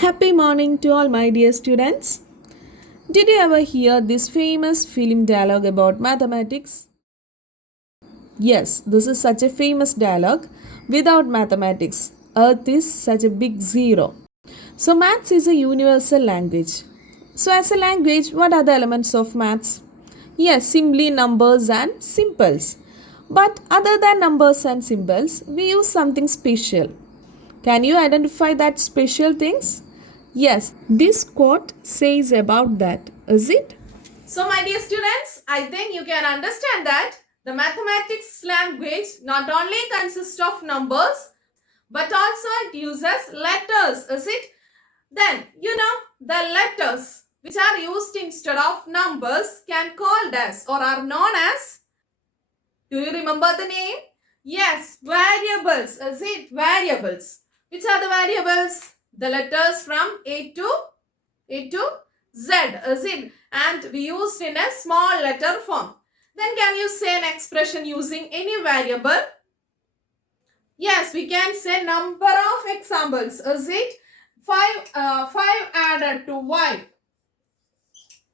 Happy morning to all my dear students. Did you ever hear this famous film dialogue about mathematics? Yes, this is such a famous dialogue. Without mathematics, Earth is such a big zero. So, maths is a universal language. So, as a language, what are the elements of maths? Yes, simply numbers and symbols. But other than numbers and symbols, we use something special. Can you identify that special things? Yes, this quote says about that, is it? So, my dear students, I think you can understand that the mathematics language not only consists of numbers but also it uses letters, is it? Then, the letters which are used instead of numbers can called as or are known as, do you remember the name? Yes, variables, is it? Variables. Which are the variables? The letters from A to Z, is it? And we used in a small letter form. Then can you say an expression using any variable? Yes, we can say number of examples, is it? 5 added to y.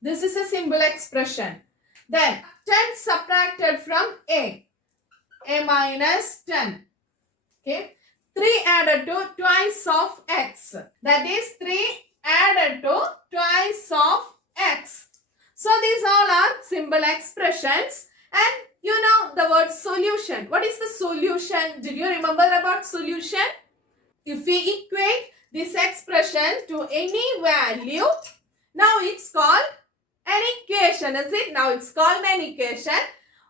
This is a simple expression. Then 10 subtracted from a minus 10. Okay. 3 added to twice of x. That is 3 added to twice of x. So these all are simple expressions, and you know the word solution. What is the solution? Did you remember about solution? If we equate this expression to any value, now it's called an equation, is it? Now it's called an equation.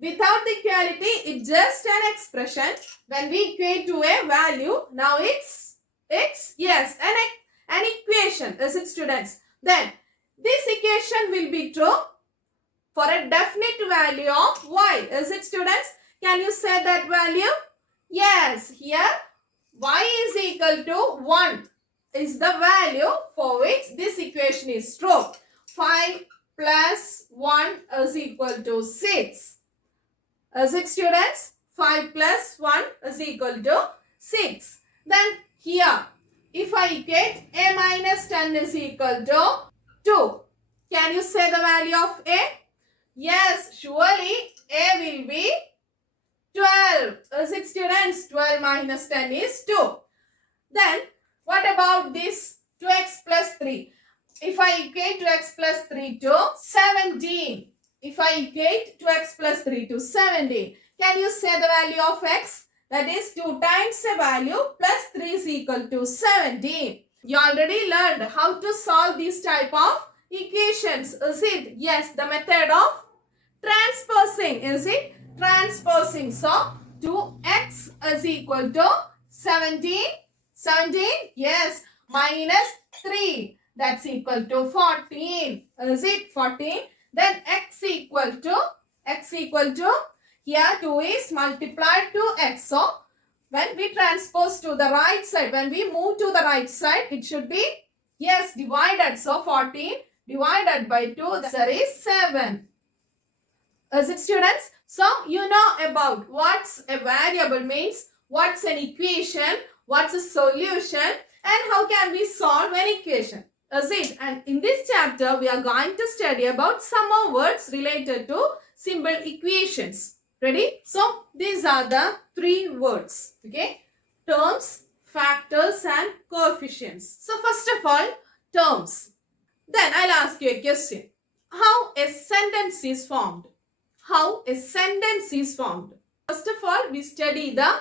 Without the equality, it's just an expression. When we equate to a value, now it's yes, an equation, is it, students? Then this equation will be true for a definite value of y, is it, students? Can you say that value? Yes, here y is equal to 1 is the value for which this equation is true. 5 plus 1 is equal to 6. Is it, students? 5 plus 1 is equal to 6. Then here, if I equate a minus 10 is equal to 2. Can you say the value of a? Yes, surely a will be 12. Is it, students? 12 minus 10 is 2. Then, what about this 2x plus 3? If I equate 2x plus 3 to 17. If I equate 2x plus 3 to 17. Can you say the value of x? That is 2 times a value plus 3 is equal to 17. You already learned how to solve this type of equations. Is it? Yes, the method of transposing. Is it? Transposing. So, 2x is equal to 17. 17? Yes. Minus 3. That's equal to 14. Is it 14? Then x equal to, here 2 is multiplied to x. So, when we transpose to the right side, when we move to the right side, it should be, yes, divided. So, 14 divided by 2, the answer is 7. Is it, students? So, you know about what's a variable means, what's an equation, what's a solution, and how can we solve an equation. Is it? And in this chapter, we are going to study about some more words related to simple equations. Ready? So, these are the 3 words. Okay? Terms, factors, and coefficients. So, first of all, terms. Then I'll ask you a question. How a sentence is formed? How a sentence is formed? First of all, we study the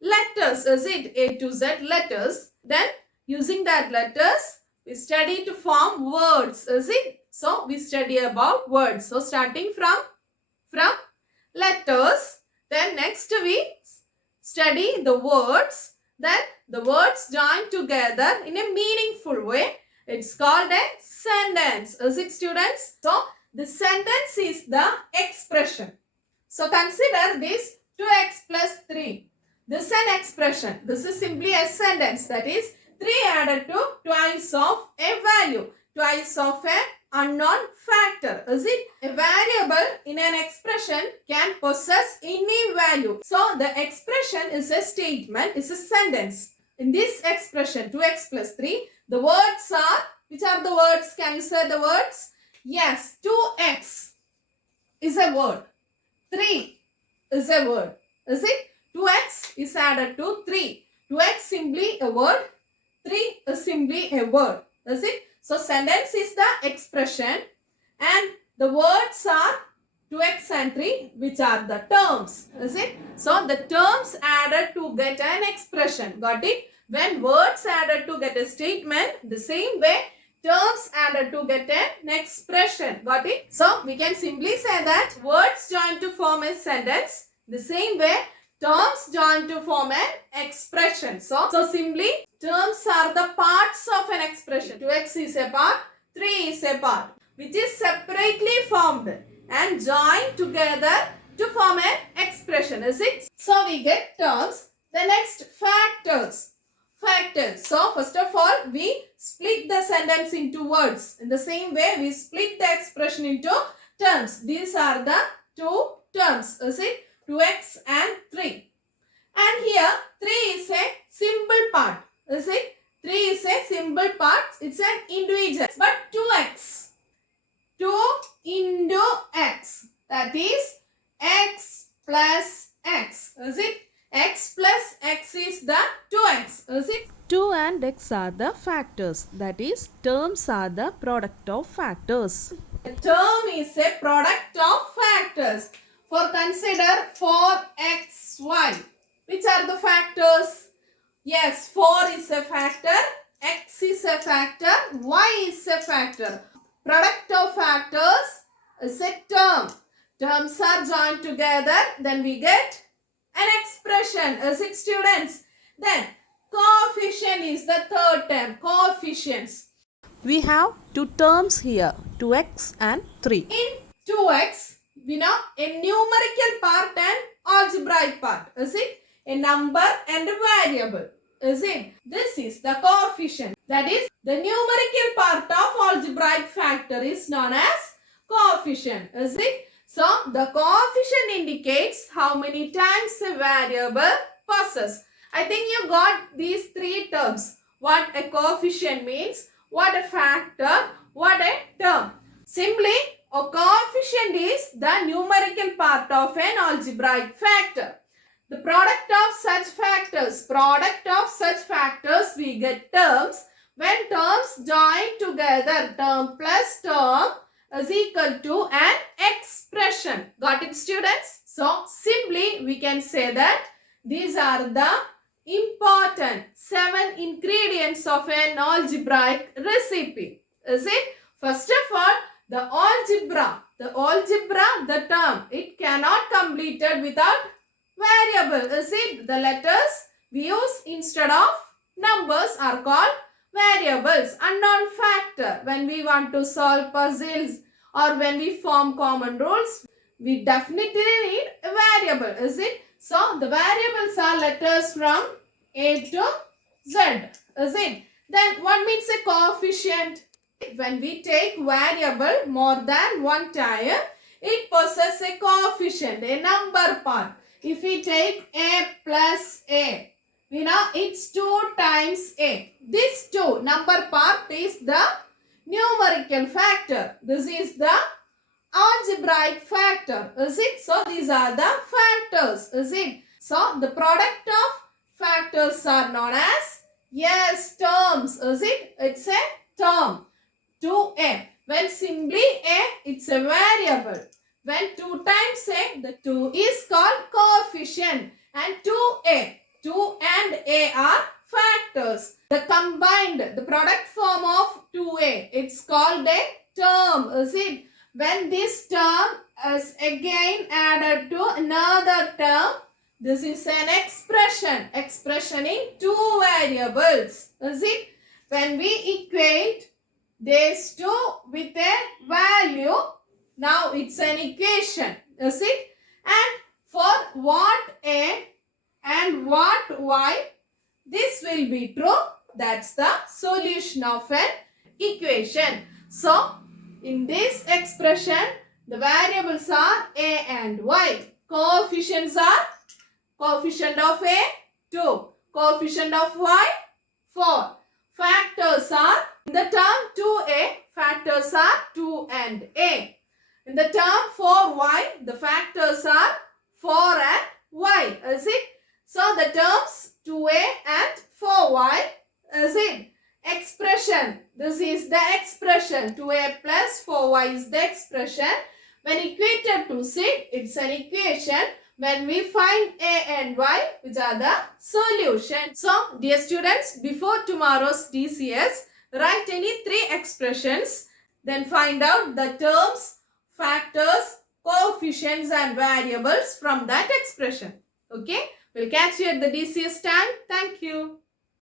letters. Is it? A to Z letters. Then, using that letters, we study to form words, is it? So, we study about words. So, starting from letters, then next we study the words, then the words joined together in a meaningful way. It's called a sentence, is it, students? So, the sentence is the expression. So, consider this 2x plus 3. This is an expression. This is simply a sentence, that is 3 added to twice of a value, twice of an unknown factor. Is it? A variable in an expression can possess any value. So, the expression is a statement, is a sentence. In this expression 2x plus 3, The words are, which are the words? Can you say the words? Yes, 2x is a word. 3 is a word. Is it? 2x is added to 3. 2x simply a word. 3 is simply a word. Is it? So sentence is the expression and the words are 2x and 3, which are the terms. Is it? So the terms added to get an expression. Got it? When words added to get a statement, the same way terms added to get an expression. Got it? So we can simply say that words joined to form a sentence. The same way terms joined to form an expression. So simply terms are the parts of an expression. 2x is a part, 3 is a part, which is separately formed and joined together to form an expression. Is it? So we get terms. The next, factors. Factors. So first of all, we split the sentence into words. In the same way, we split the expression into terms. These are the two terms. Is it? 2x and 3. And here 3 is a simple part. Is it? 3 is a simple part. It's an individual. But 2x. 2 into x. That is x plus x. Is it? X plus x is the 2x. Is it? 2 and x are the factors. That is, terms are the product of factors. The term is a product of factors. For consider 4xy. Which are the factors? Yes, 4 is a factor, x is a factor, y is a factor. Product of factors is a term. Terms are joined together, then we get an expression. Is it, students? Then coefficient is the third term. Coefficients. We have two terms here, 2x and 3. In 2x, we know a numerical part and algebraic part. Is it? A number and a variable. Is it? This is the coefficient. That is, the numerical part of algebraic factor is known as coefficient. Is it? So, the coefficient indicates how many times a variable passes. I think you got these three terms. What a coefficient means, what a factor, what a term. Simply, a coefficient is the numerical part of an algebraic factor. The product of such factors, we get terms. When terms join together, term plus term is equal to an expression. Got it, students? So, simply we can say that these are the important 7 ingredients of an algebraic recipe. Is it? First of all, the algebra, the term, it cannot completed without variable. Is it? The letters we use instead of numbers are called variables. Unknown factor. When we want to solve puzzles or when we form common rules, we definitely need a variable. Is it? So, the variables are letters from A to Z. Is it? Then what means a coefficient? When we take variable more than one time, it possesses a coefficient, a number part. If we take A plus A, we know it's 2 times A. This 2 number part is the numerical factor. This is the algebraic factor. Is it? So, these are the factors. Is it? So, the product of factors are known as, yes, terms. Is it? It's a term. 2A. When simply A, it's a variable. When 2 times A, the 2 is called coefficient. And 2A. 2 and A are factors. The combined, the product form of 2A, it's called a term. Is it? When this term is again added to another term, this is an expression. Expression in 2 variables. Is it? When we equate these 2 with a value, now it's an equation. Is it? And for what A and what Y, this will be true. That's the solution of an equation. So, in this expression, the variables are A and Y. Coefficients are coefficient of A, 2. Coefficient of Y, 4. factors are, in the term 2a, factors are 2 and a. In the term 4y, the factors are 4 and y, is it? So the terms 2a and 4y, is it? Expression. This is the expression. 2a plus 4y is the expression. When equated to c, it's an equation. When we find a and y, which are the solution. So, dear students, before tomorrow's DCS, write any 3 expressions. Then find out the terms, factors, coefficients and variables from that expression. Okay? We'll catch you at the DCS time. Thank you.